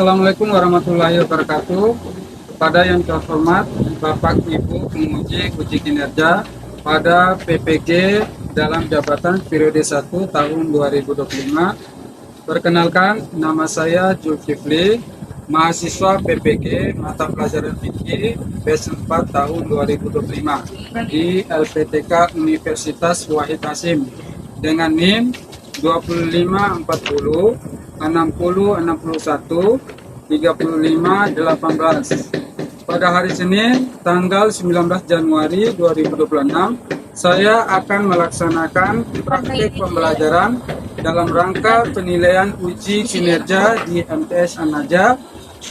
Assalamualaikum warahmatullahi wabarakatuh. Kepada yang terhormat Bapak Ibu penguji uji kinerja pada PPG dalam jabatan periode 1 tahun 2025. Perkenalkan, nama saya Zulkifli, mahasiswa PPG mata pelajaran fikih batch 4 tahun 2025 di LPTK Universitas Wahid Hasim dengan NIM 2540 6061 3518. Pada hari Senin tanggal 19 Januari 2026, saya akan melaksanakan praktik pembelajaran dalam rangka penilaian uji kinerja di MTS An-Najah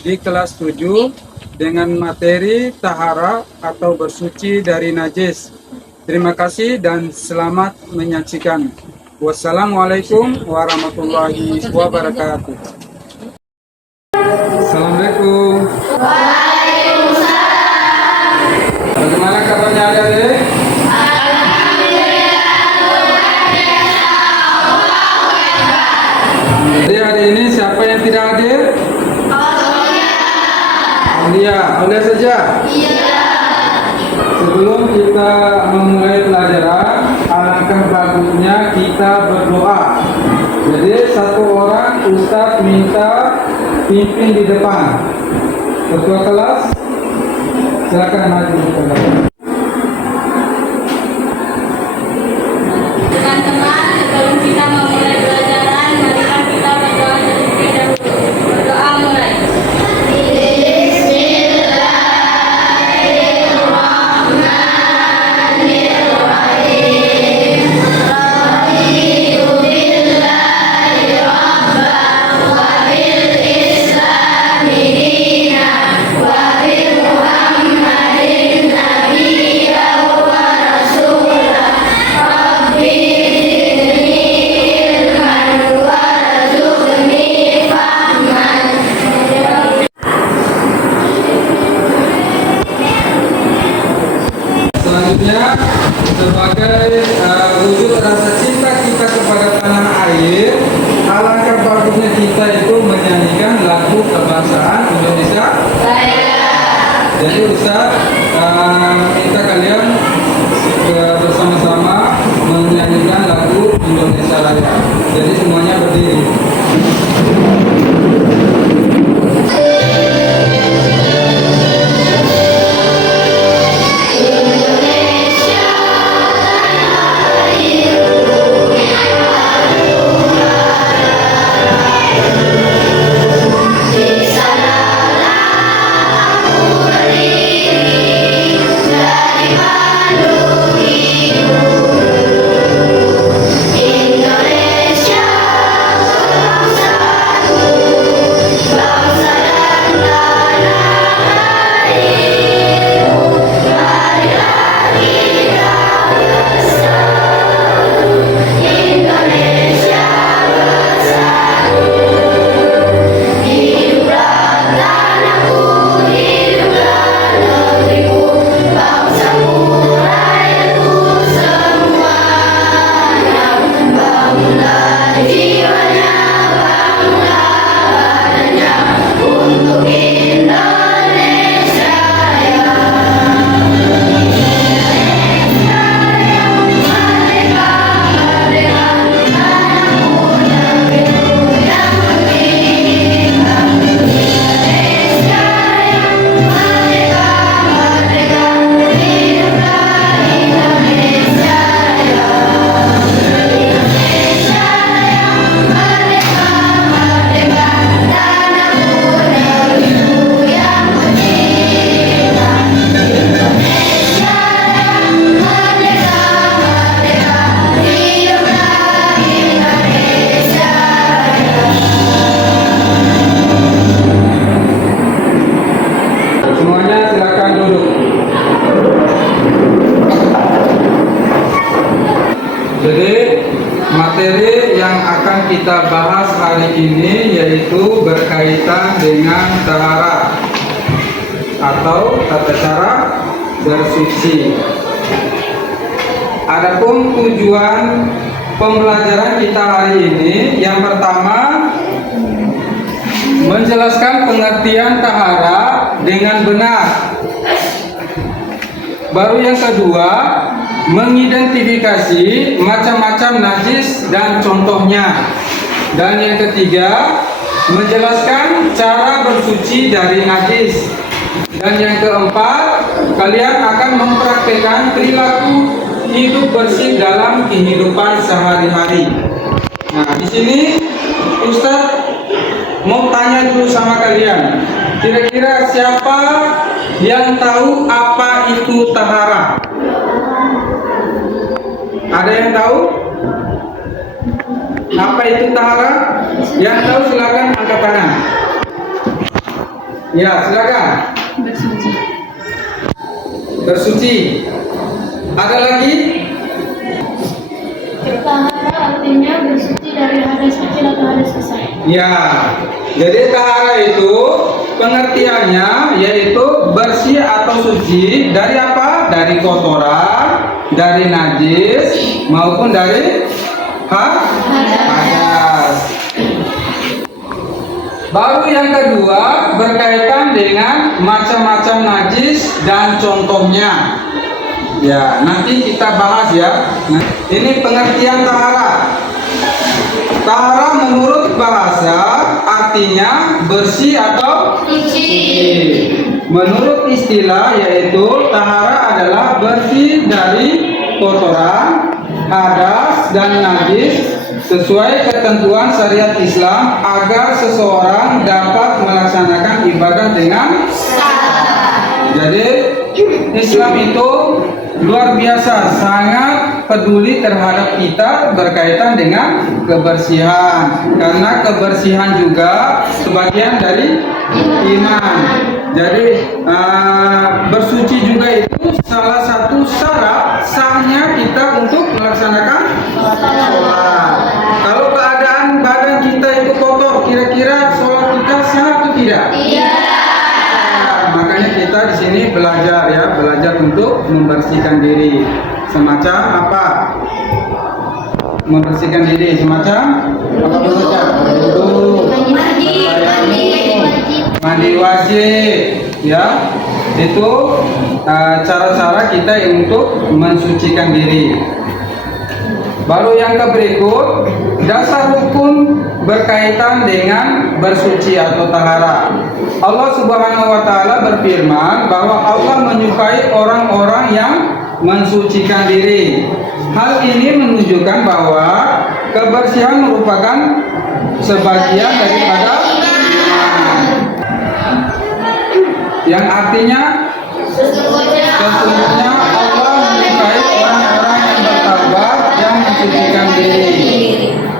di kelas 7 dengan materi tahara atau bersuci dari najis. Terima kasih dan selamat menyaksikan. Wassalamualaikum warahmatullahi wabarakatuh. Assalamualaikum. Bagaimana kabarnya adik-adik? Jadi hari ini siapa yang tidak hadir? Aulia saja? Iya. Sebelum kita memulai pelajaran, alangkah bagusnya kita berdoa. Jadi satu orang Ustadz minta pimpin di depan. Ketua kelas, silakan maju. Teman-teman, sebelum kita memulai pelajaran, marilah kita berdoa terlebih dahulu. Berdoa mulai. Selanjutnya, sebagai wujud rasa cinta kita kepada tanah air, alangkah bagusnya kita itu menyanyikan lagu kebangsaan Indonesia. Jadi Ustaz minta kalian bersama-sama menyanyikan lagu Indonesia Raya. Jadi semuanya berdiri. Semuanya silakan duduk. Jadi materi yang akan kita bahas hari ini yaitu berkaitan dengan tahara atau tata cara bersuci. Adapun tujuan pembelajaran kita hari ini, yang pertama Menjelaskan pengertian tahara dengan benar. Baru yang kedua, mengidentifikasi macam-macam najis dan contohnya. Dan yang ketiga, menjelaskan cara bersuci dari najis. Dan yang keempat, kalian akan mempraktikkan perilaku hidup bersih dalam kehidupan sehari-hari. Nah, di sini Ustadz mau tanya dulu sama kalian. Kira-kira siapa yang tahu apa itu tahara? Ada yang tahu? Apa itu tahara? Yang tahu silakan angkat tangan. Ya, silakan. Bersuci. Bersuci. Ada lagi? Tahara artinya bersuci dari hadas kecil atau hadas besar. Ya. Jadi tahara itu pengertiannya yaitu bersih atau suci dari apa? Dari kotoran, dari najis maupun dari hadas. Baru yang kedua berkaitan dengan macam-macam najis dan contohnya. Ya, nanti kita bahas ya. Nah, ini pengertian tahara. Tahara menurut bahasa artinya bersih atau Suci. Menurut istilah yaitu tahara adalah bersih dari kotoran, hadas dan najis sesuai ketentuan syariat Islam agar seseorang dapat melaksanakan ibadah dengan sah. Jadi Islam itu luar biasa, sangat peduli terhadap kita berkaitan dengan kebersihan, karena kebersihan juga sebagian dari iman. Jadi bersuci juga itu salah satu syarat sahnya kita untuk melaksanakan sholat. Kalau keadaan badan kita itu kotor, kira-kira sholat kita sah atau tidak? Iya. Makanya kita di sini belajar ya, belajar untuk membersihkan diri. Semacam apa? Membersihkan diri semacam apa saja? Mandi wajib, ya. Itu cara-cara kita untuk mensucikan diri. Baru yang berikut, dasar hukum berkaitan dengan bersuci atau tahara. Allah Subhanahu wa taala berfirman bahwa Allah menyukai orang-orang yang mensucikan diri. Hal ini menunjukkan bahwa kebersihan merupakan sebagian daripada iman. Yang artinya sesungguhnya Allah menyukai orang-orang yang bertakwa yang mensucikan diri.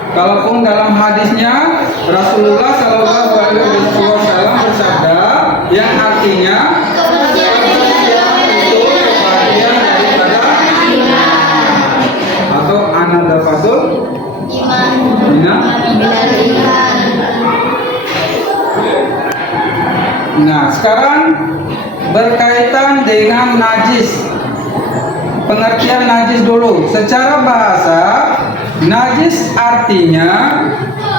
Kalaupun dalam hadisnya Rasulullah Shallallahu Alaihi Wasallam bersabda yang artinya itu bagian daripada atau anadafatul iman. Nah, sekarang berkaitan dengan najis. Pengertian najis dulu. Secara bahasa, najis artinya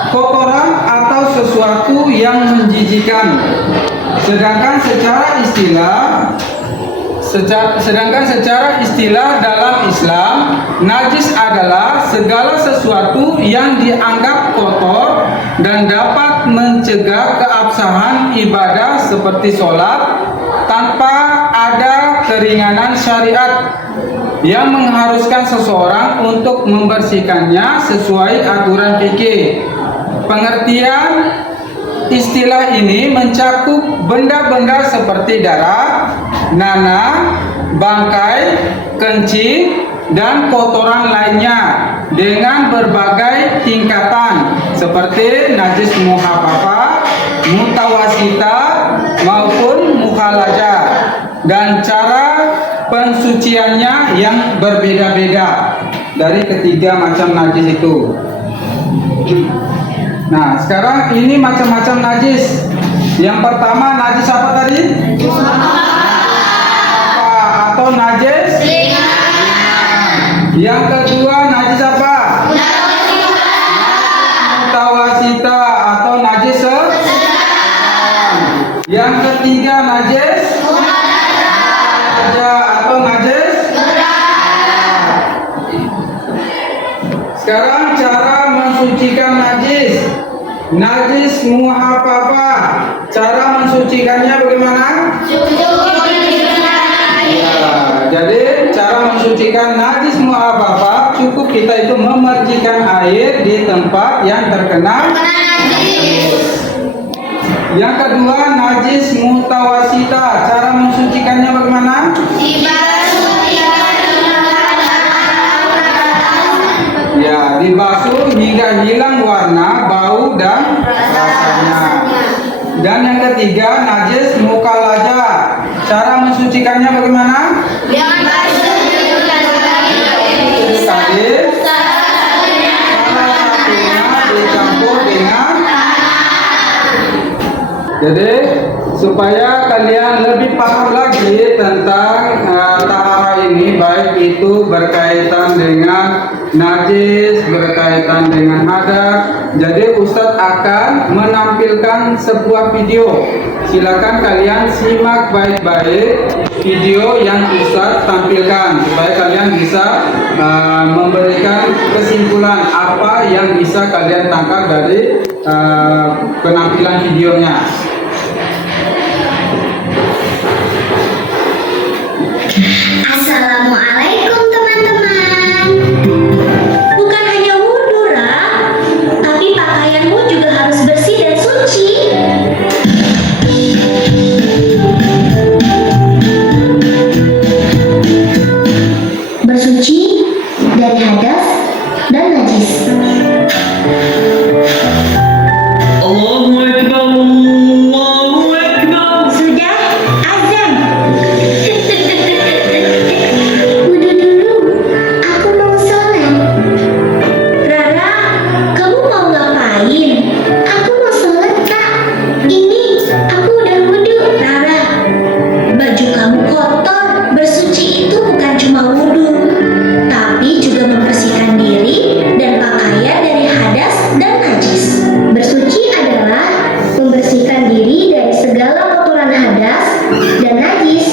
kotoran atau sesuatu yang menjijikan. Sedangkan secara istilah dalam Islam, najis adalah segala sesuatu yang dianggap kotor dan dapat mencegah keabsahan ibadah seperti sholat tanpa ada keringanan syariat yang mengharuskan seseorang untuk membersihkannya sesuai aturan fikih. Pengertian istilah ini mencakup benda-benda seperti darah, nanah, bangkai, kencing, dan kotoran lainnya dengan berbagai tingkatan seperti najis muhaffafah, mutawasita maupun mukhalajah, dan cara pensuciannya yang berbeda-beda dari ketiga macam najis itu. Nah, sekarang ini macam-macam najis. Yang pertama najis apa tadi? Atau najis? Yang kedua najis apa? Mutawasita atau najis najis? Raja atau najis? Sekarang cara mensucikan najis. Najis muhafafah. Cara mensucikannya bagaimana? Jadi cara mensucikan najis muhafafah cukup kita itu memercikan air di tempat yang terkena najis. Yang kedua, najis mutawasita. Cara mensucikannya bagaimana? Ya, dibasuh hingga hilang warna, bau dan rasanya. Dan yang ketiga, najis mukalaja. Cara mensucikannya bagaimana? Tadi salah satunya dicampur dengan. Jadi supaya kalian lebih paham lagi tentang tahara ini, baik itu berkaitan dengan najis, berkaitan dengan hadas. Jadi Ustadz akan menampilkan sebuah video. Silakan kalian simak baik-baik video yang Ustadz tampilkan supaya kalian bisa memberikan kesimpulan apa yang bisa kalian tangkap dari penampilan videonya. Assalamualaikum teman-teman. Bukan hanya wudhu, Ra, tapi pakaianmu juga harus bersih dan suci. Bersuci dari hadas dan najis. Allahu Akbar, Allahu Akbar. Sudah azan. Wudhu dulu, aku mau sholat. Rara, kamu mau ngapain? Aku mau sholat, Kak. Ini, aku udah wudhu. Rara, baju kamu kotor. Bersuci itu bukan cuma wudhu, tapi juga membersihkan diri dan pakaian dari hadas dan najis. Bersuci adalah membersihkan diri dari segala kotoran hadas dan najis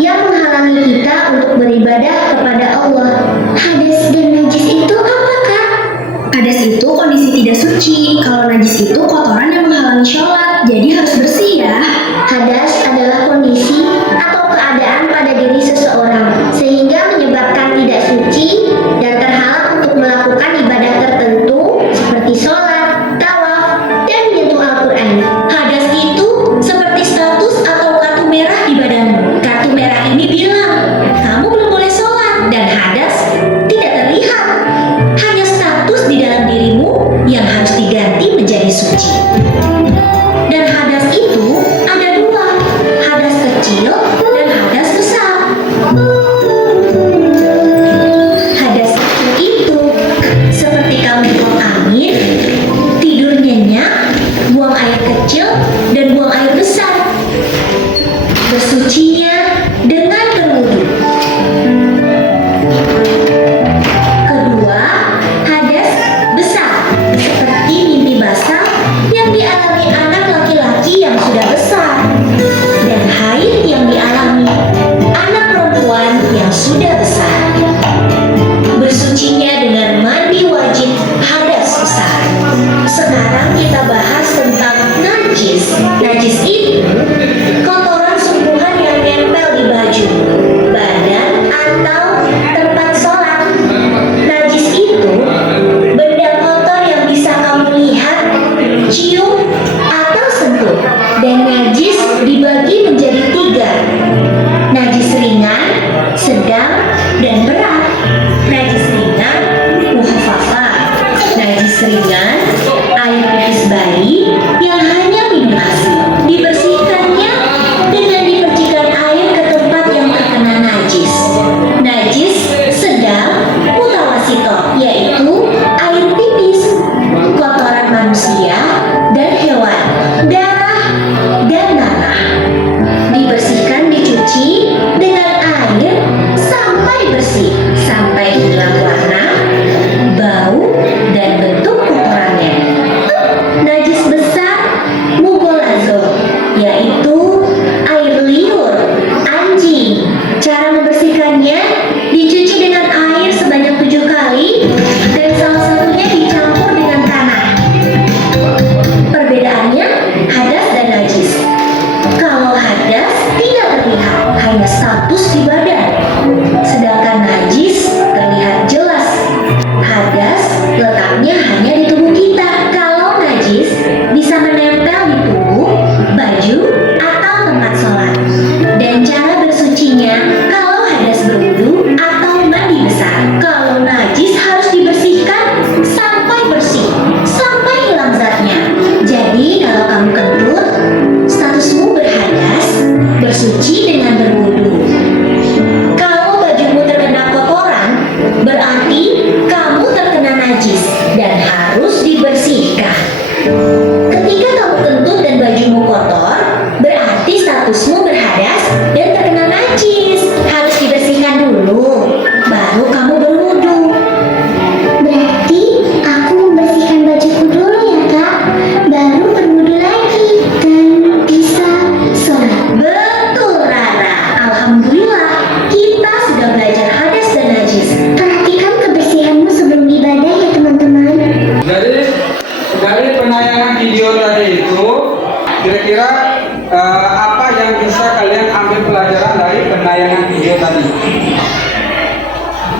yang menghalangi kita untuk beribadah kepada Allah. Hadas dan najis itu apa, Kak? Hadas itu kondisi tidak suci. Kalau najis itu kotoran yang menghalangi sholat. Jadi harus bersih ya. Hadas adalah kondisi atau keadaan pada diri seseorang sehingga menyebabkan tidak suci dan terhalang untuk melakukan ibadah tertentu seperti sholat, tawaf, dan menyentuh Al-Quran. Hadas itu seperti status atau kartu merah di badanmu. Kartu merah ini bilang, kamu belum boleh sholat dan hadas tidak terlihat. Hanya status di dalam dirimu yang harus diganti menjadi suci. Dan hadas itu ada dua, hadas kecil dan hadas besar. Hadas kecil itu seperti kamu buang angin, tidur nyenyak, buang air kecil, dan buang air besar. Bersucinya dengan berwudu. Kedua, hadas besar seperti mimpi basah yang dialami anak laki-laki yang sudah besar dan haid yang dialami anak perempuan yang sudah besar. Bersucinya dengan mandi wajib hadas besar. Sekarang kita bahas tentang najis. Najis itu kotoran sungguhan yang nempel di baju, badan, atau tempat sholat. Najis itu benda kotor yang bisa kamu lihat, cium, atau sentuh. Dan najis dibagi menjadi tiga. Najis ringan, sedang, dan berat. Najis ringan, muhafafah. Najis ringan, air pipis bayi yang hanya minimal. Dibersihkannya dengan dipercikan air ke tempat yang terkena najis. Najis sedang, mutawasito, yaitu air pipis, kotoran manusia dan hewan, darah dan nanah. Dibersihkan dicuci dengan air sampai bersih.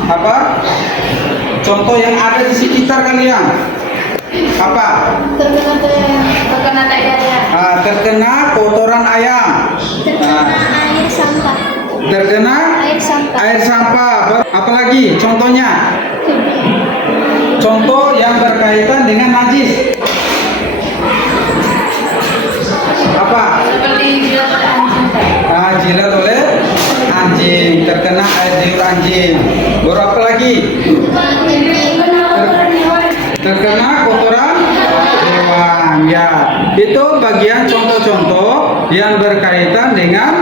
apa? Contoh yang ada di sekitar kalian. Apa? Terkena kotoran ayam. Air sampah. Terkena air sampah. Apalagi contohnya? Contoh yang berkaitan dengan najis. Apa? Jilat oleh anjing, terkena air liur anjing. Baru apa lagi? Terkena kotoran hewan. Ya, itu bagian contoh-contoh yang berkaitan dengan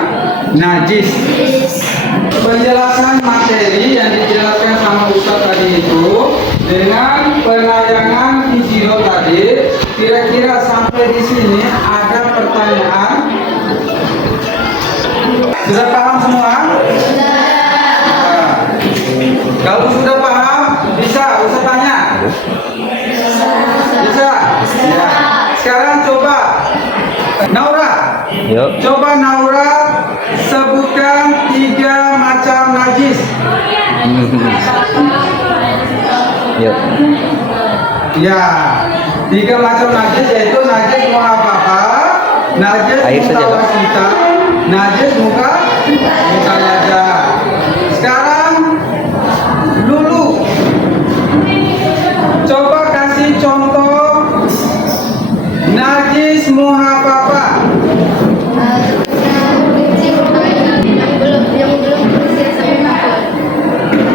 najis. Penjelasan materi yang dijelaskan sama Ustaz tadi itu dengan penayangan video tadi, kira-kira sampai di sini ada pertanyaan? Sudah paham semua? Sudah. Kalau sudah paham, bisa Ustaz tanya? Bisa? Ya. Sekarang coba Naura. Yuk. Coba Naura sebutkan 3 macam najis. Yuk. Ya, 3 macam najis yaitu najis muhababah, najis Air saja, Pak. mutawasita, najis muka saja. Sekarang Lulu, coba kasih contoh najis muhababah.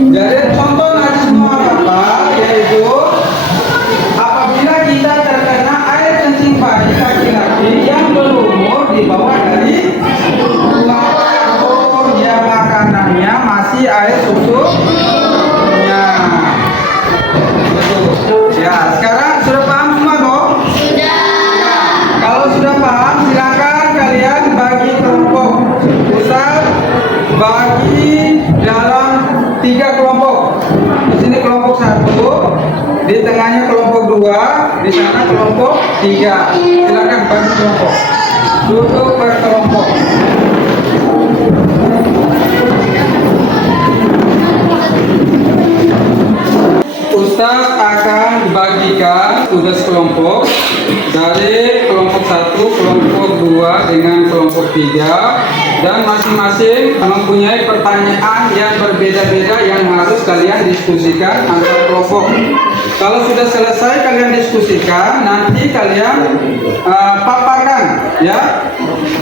Jadi contoh najis muhababah yaitu apabila kita terkena air kencing bayi laki-laki yang berumur di bawah dari 2 tahun, ya makanannya masih air susunya. Betul. Ya, sekarang sudah paham semua dong? Sudah. Kalau sudah paham, silakan kalian bagi kelompok. Ustaz bagi dalam 3 kelompok. Di sini kelompok 1, di tengahnya kelompok 2, di sana kelompok 3. Silakan bagi kelompok. Duduk per kelompok. Ustaz akan bagikan tugas kelompok dari kelompok 1, kelompok 2 dengan kelompok 3, dan masing-masing mempunyai pertanyaan yang berbeda-beda yang harus kalian diskusikan antar kelompok. Kalau sudah selesai kalian diskusikan, nanti kalian paparkan, ya,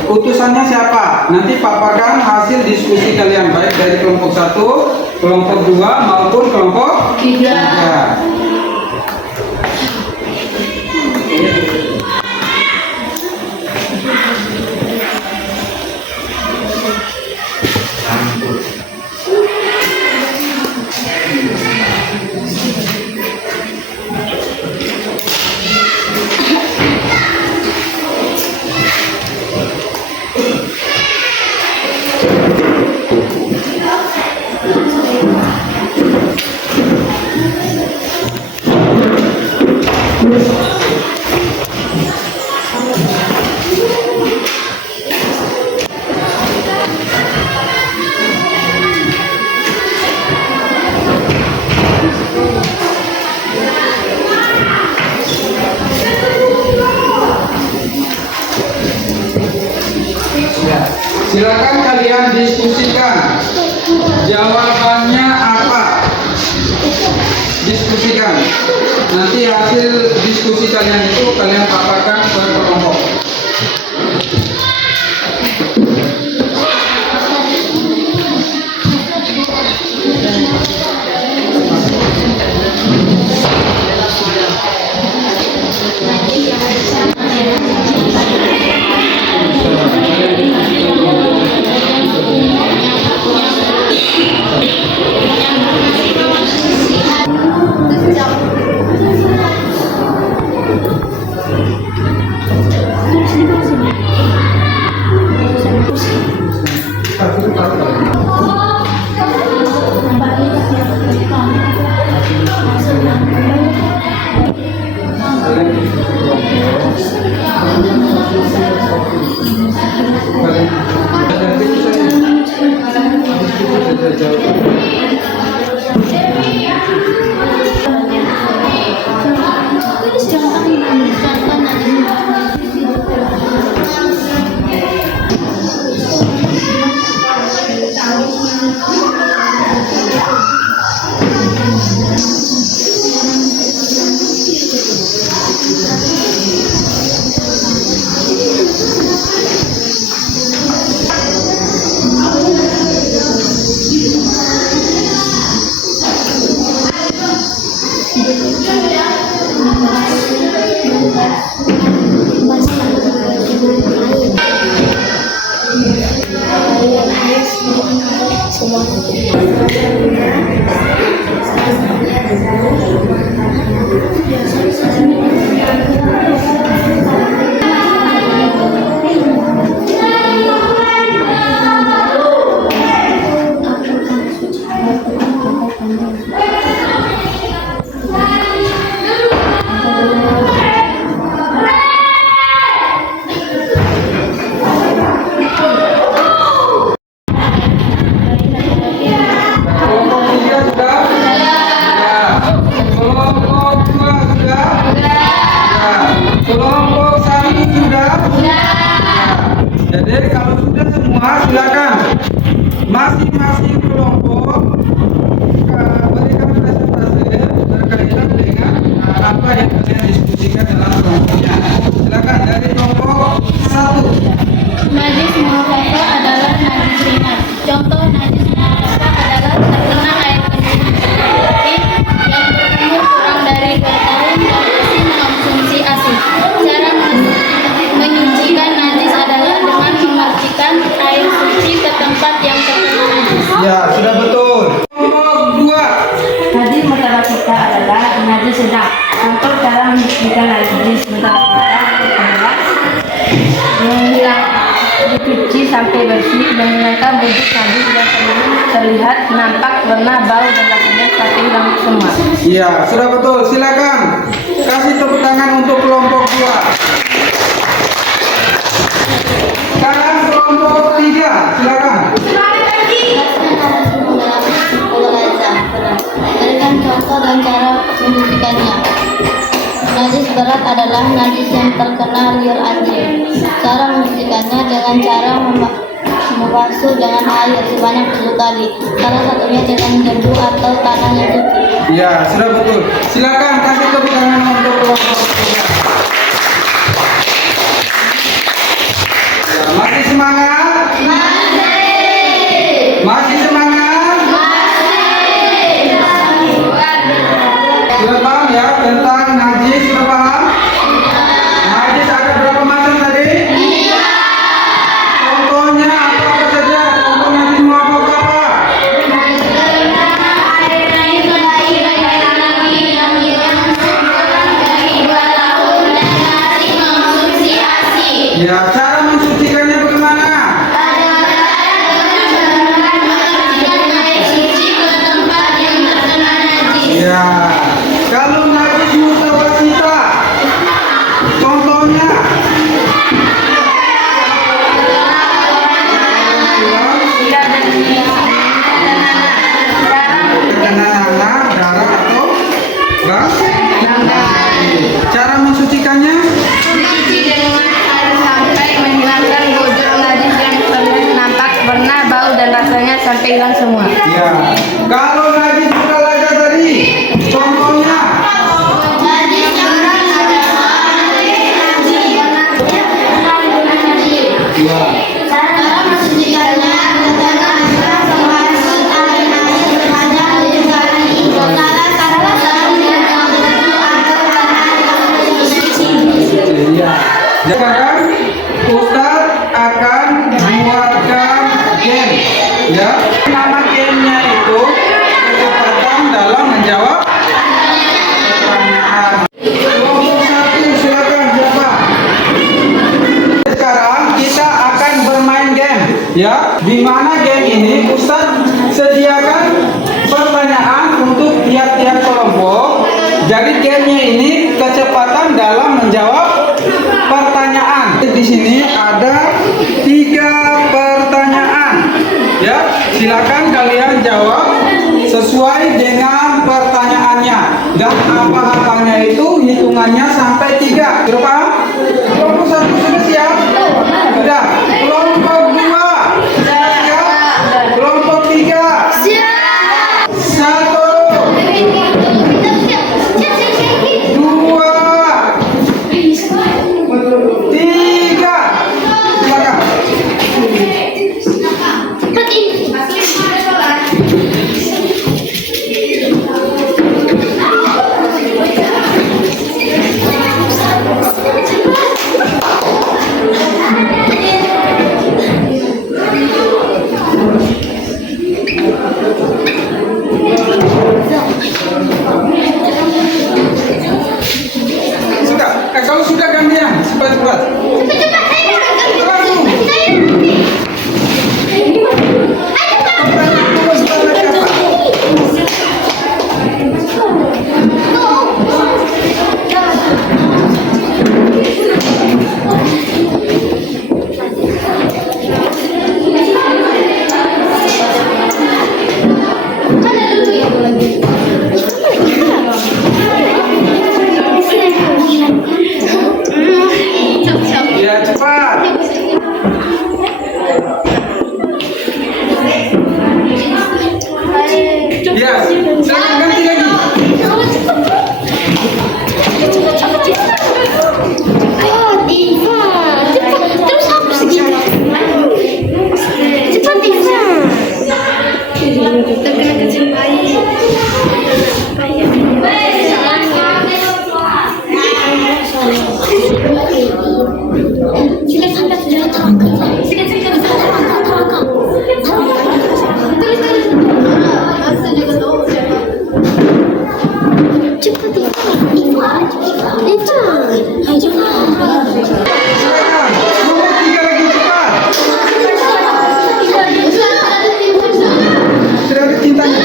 utusannya siapa. Nanti paparkan hasil diskusi kalian baik dari kelompok 1, kelompok 2 maupun kelompok 3. Silakan kalian diskusikan jawabannya apa. Diskusikan. Nanti hasil diskusi kalian itu kalian paparkan ke kelompok. Kelompok 3 sudah? Ya. Kelompok 2 sudah? Ya. Kelompok 1 sudah? Ya. Jadi kalau sudah semua silakan masing-masing kelompok berikan presentasi berkaitan dengan apa yang kalian diskusikan dalam kelompoknya. Silakan dari kelompok 1. Najis muhafafah adalah najis ringan. Contoh najis muhafafah adalah terkena air kencing yang berumur kurang dari 2 tahun dan masih mengonsumsi ASI. Cara menyucikan najis adalah dengan memarcikan air suci ke tempat yang terkena najis. Ya, sudah betul. Kelompok 2. Najis mutawasita adalah najis sedang. Contoh cara mensucikan najis mutawasita adalah menghilang dicuci sampai bersih dan menggunakan bubuk najis yang sebelum terlihat, nampak, warna, bau dan rasanya sampai hilang semua. Ya, sudah betul. Silakan kasih tepuk tangan untuk kelompok 2. Sekarang kelompok 3. Silakan. Berikan contoh dan cara mensucikannya. Najis berat adalah najis yang terkena liur anjing. Cara mensucikannya dengan cara membasuh dengan air sebanyak 7 kali. Salah satunya dengan debu atau tanah yang suci. Ya, sudah betul. Silakan kasih tepuk tangan untuk kelompok 3. Ya, masih semangat? Masih semangat? Sudah paham ya tentang najis? Sudah paham? Najis ada berapa macam tadi? Contohnya apa saja? Contoh najis muhafafah apa? Ya, cara mensucikannya bagaimana? Ya, kalau najis mutawasita, contohnya terkena nanah, darah atau bas. Cara mensucikannya? Mencuci dengan air sampai menghilangkan bujur najis yang terlihat, nampak, warna, bau dan rasanya sampai hilang semua. Ya, kalau najis mukhaladah tadi, contohnya ya. Ya. Sekarang Ustaz akan membuatkan game. Ya, nama gamenya itu kecepatan dalam menjawab pertanyaan. Kelompok 1 silakan siapa? Sekarang kita akan bermain game. Ya, di mana game ini Ustaz sediakan pertanyaan untuk tiap-tiap kelompok. Jadi gamenya ini kecepatan dalam menjawab pertanyaan. Di sini ada 3 pertanyaan. Ya, silakan kalian jawab sesuai dengan pertanyaannya. Dan apa-apanya itu hitungannya sampai 3. Sudah paham? Kelompok 1 sudah siap? Sudah. Kelompok 2 siap? Kelompok 3 siap. 1 2 3. Silakan. Ya, sekarang ganti lagi. Oh, Iva. Cepat. Terus hapus gitu. Cepat, Iva. Terkena kecil bayi. Sudah sampai sudah terangkat. Cepat, Iva. Ayo cepat. Nomor 3 lagi cepat. Sudah ada tintanya.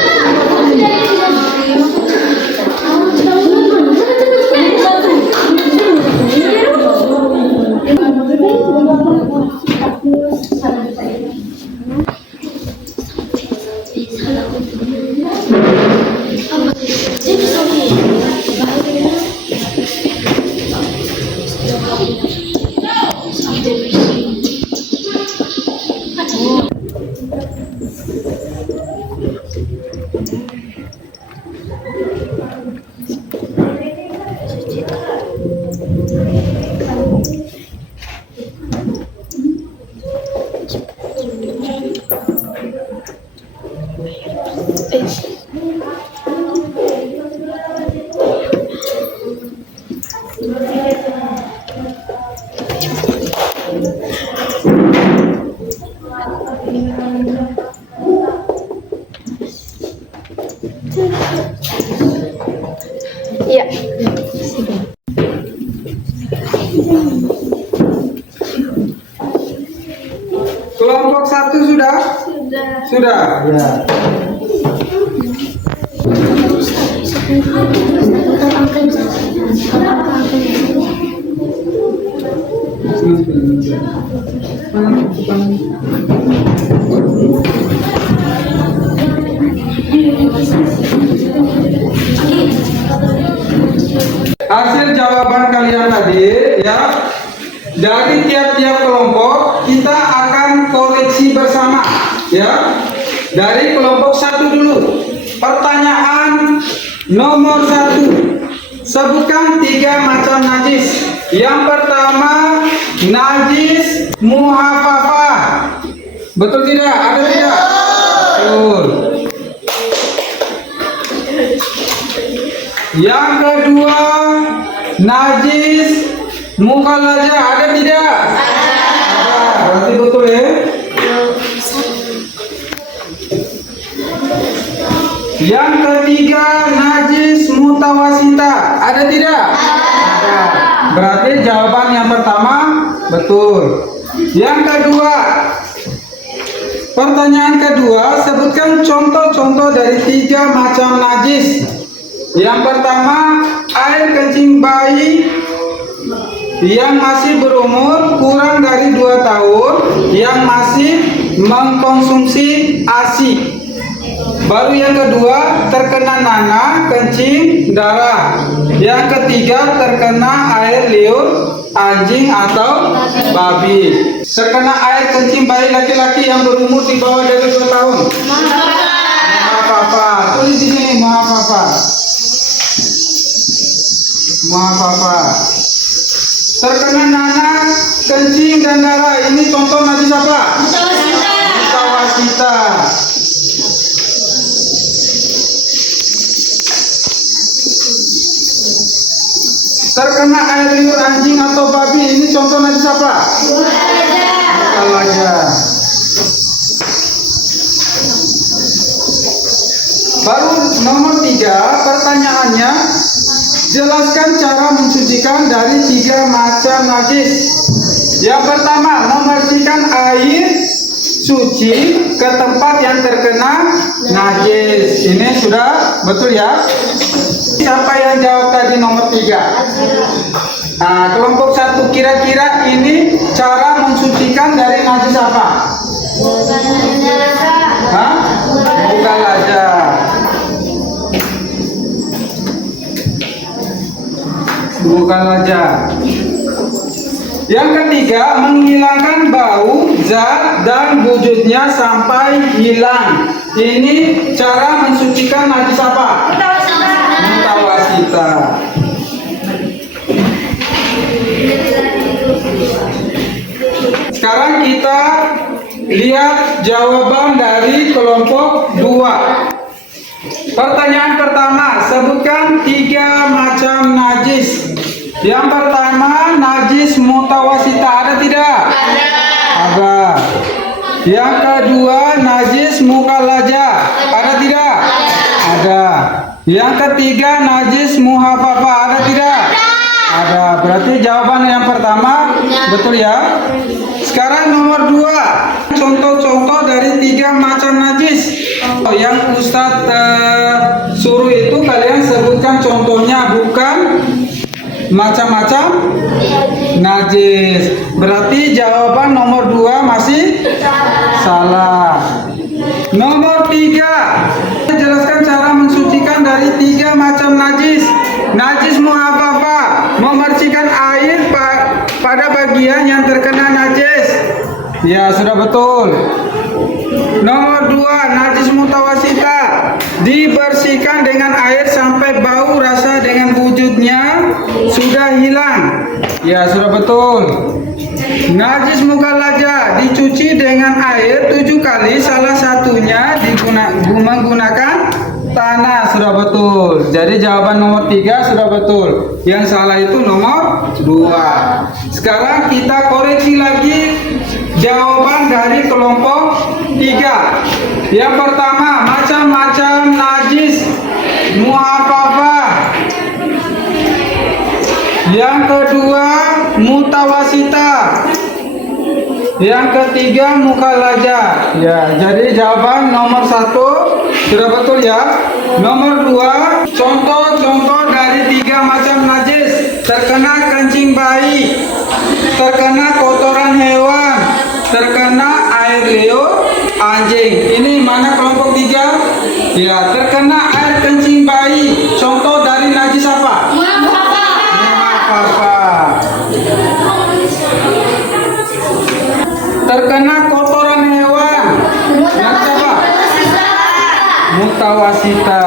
Iya. Kelompok 1 sudah? Sudah. Ya. Hasil jawaban kalian tadi ya, dari tiap-tiap kelompok kita akan koreksi bersama ya. Dari kelompok 1 dulu. Pertanyaan nomor 1. Sebutkan 3 macam najis. Yang pertama, najis muhafafah. Betul tidak? Ada tidak? Betul. Yang kedua, najis mukhalajah. Ada tidak? Ada. Berarti betul ya? Yang ketiga, najis mutawasita. Ada tidak? Ada. Berarti jawaban yang pertama betul. Yang kedua, pertanyaan kedua, sebutkan contoh-contoh dari 3 macam najis. Yang pertama, air kencing bayi yang masih berumur kurang dari 2 tahun yang masih mengkonsumsi ASI. Baru yang kedua, terkena nanah, kencing, darah. Yang ketiga, terkena air liur anjing atau babi. Terkena air kencing bayi laki-laki yang berumur di bawah dari 2 tahun. Maaf apa? Tulis di sini maaf apa? Maaf apa? Terkena nanah, kencing dan darah. Ini contoh najis apa? Mutawasita. Terkena air liur anjing atau babi, ini contoh najis apa? Mukhalajah. Baru nomor 3, pertanyaannya, jelaskan cara mensucikan dari 3 macam najis. Yang pertama, membersihkan air suci ke tempat yang terkena najis. Ini sudah betul ya? Siapa yang jawab tadi nomor 3? Nah, kelompok 1, kira-kira ini cara mensucikan dari najis apa? Hah? Mukhalajah. Mukhalajah. Yang ketiga, menghilangkan bau, zat, dan wujudnya sampai hilang. Ini cara mensucikan najis apa? Mutawasita. Sekarang kita lihat jawaban dari kelompok 2. Pertanyaan pertama, sebutkan 3 macam najis. Yang pertama, najis mutawasita, ada tidak? Ada. Yang kedua, najis mukalaja, ada tidak? Ada. Yang ketiga, najis muhafafa, ada tidak? Ada. Berarti jawaban yang pertama betul ya. Sekarang nomor 2, contoh-contoh dari 3 macam najis. Yang Ustadz suruh itu kalian sebutkan contohnya, bukan macam-macam najis. Berarti jawaban nomor 2 masih salah. Nomor 3, jelaskan cara mensucikan dari 3 macam najis. Najis muhafafa, memercikan air pada bagian yang terkena najis. Ya, sudah betul. Nomor 2, najis mutawasita, dibersihkan dengan air sampai bau rasa dengan wujudnya sudah hilang. Ya, sudah betul. Najis mukalaja, dicuci dengan air 7 kali, salah satunya menggunakan tanah. Sudah betul. Jadi jawaban nomor 3 sudah betul. Yang salah itu nomor 2. Sekarang kita koreksi lagi jawaban dari kelompok 3. Yang pertama, macam-macam najis muhafafah. Yang kedua, mutawasita. Yang ketiga, mukalaja. Ya, jadi jawaban nomor 1 sudah betul ya. Nomor 2, contoh-contoh dari 3 macam najis. Terkena kencing bayi, terkena kotoran hewan, terkena air liur anjing. Ini mana kelompok 3? Ya, terkena air kencing bayi. Contoh dari najis apa? Muhafafah. Terkena kotoran hewan, najis apa? Mutawasita.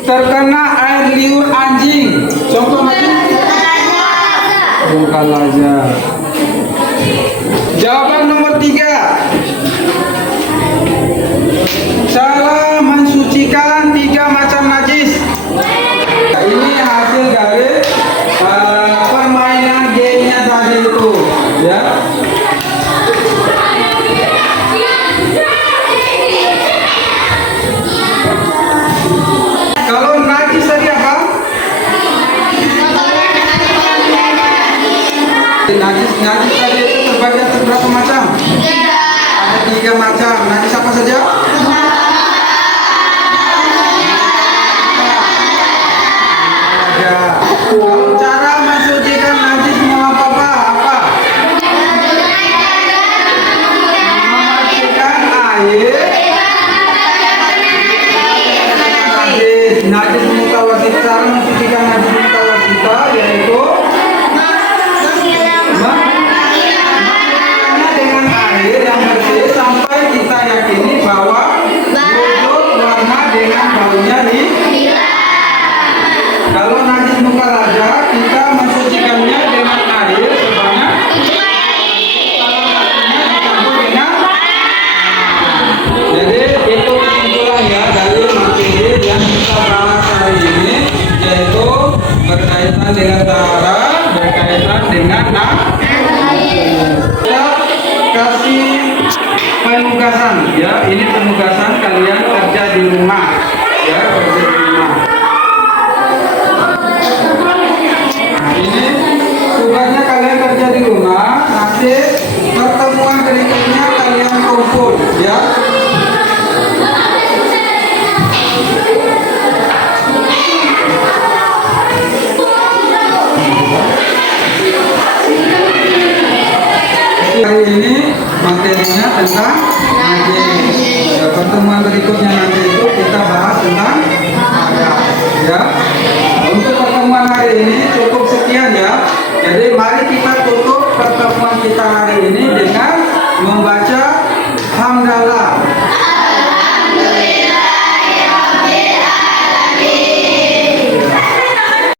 Terkena air liur anjing, contoh najis? Mukalaja. Jawaban nomor 3, cara mensucikan 3 macam najis. Ini hasil dari permainan gamenya tadi itu, ya. Kalau najis tadi apa? Najis tadi itu terbagi atas berapa macam? Ada 3 macam. Najis apa saja? Ya. Kalau cara mensucikan najis muhafafah apa? Memercikan air. Najis mutawasita, cara mensucikan najis mutawasita yaitu dengan air yang bersih sampai kita yakini bahwa wujud warna dengan baunya hilang. Kalau najis mukalaja, kita mensucikannya dengan air sebanyak salah satunya dicampur dengan. Jadi itu kesimpulan ya dari materi yang kita bahas hari ini, yaitu berkaitan dengan taharah, berkaitan dengan kita kasih penugasan ya. Ini penugasan kalian kerja di rumah ya, kerja di rumah. Nah, ini tugasnya kalian kerja di rumah. Nanti pertemuan berikutnya kalian kumpul ya. Hari ini materinya tentang najis. Ya, pertemuan berikutnya nanti itu kita bahas tentang adat ya. Untuk pertemuan hari ini cukup sekian ya. Jadi mari kita tutup pertemuan kita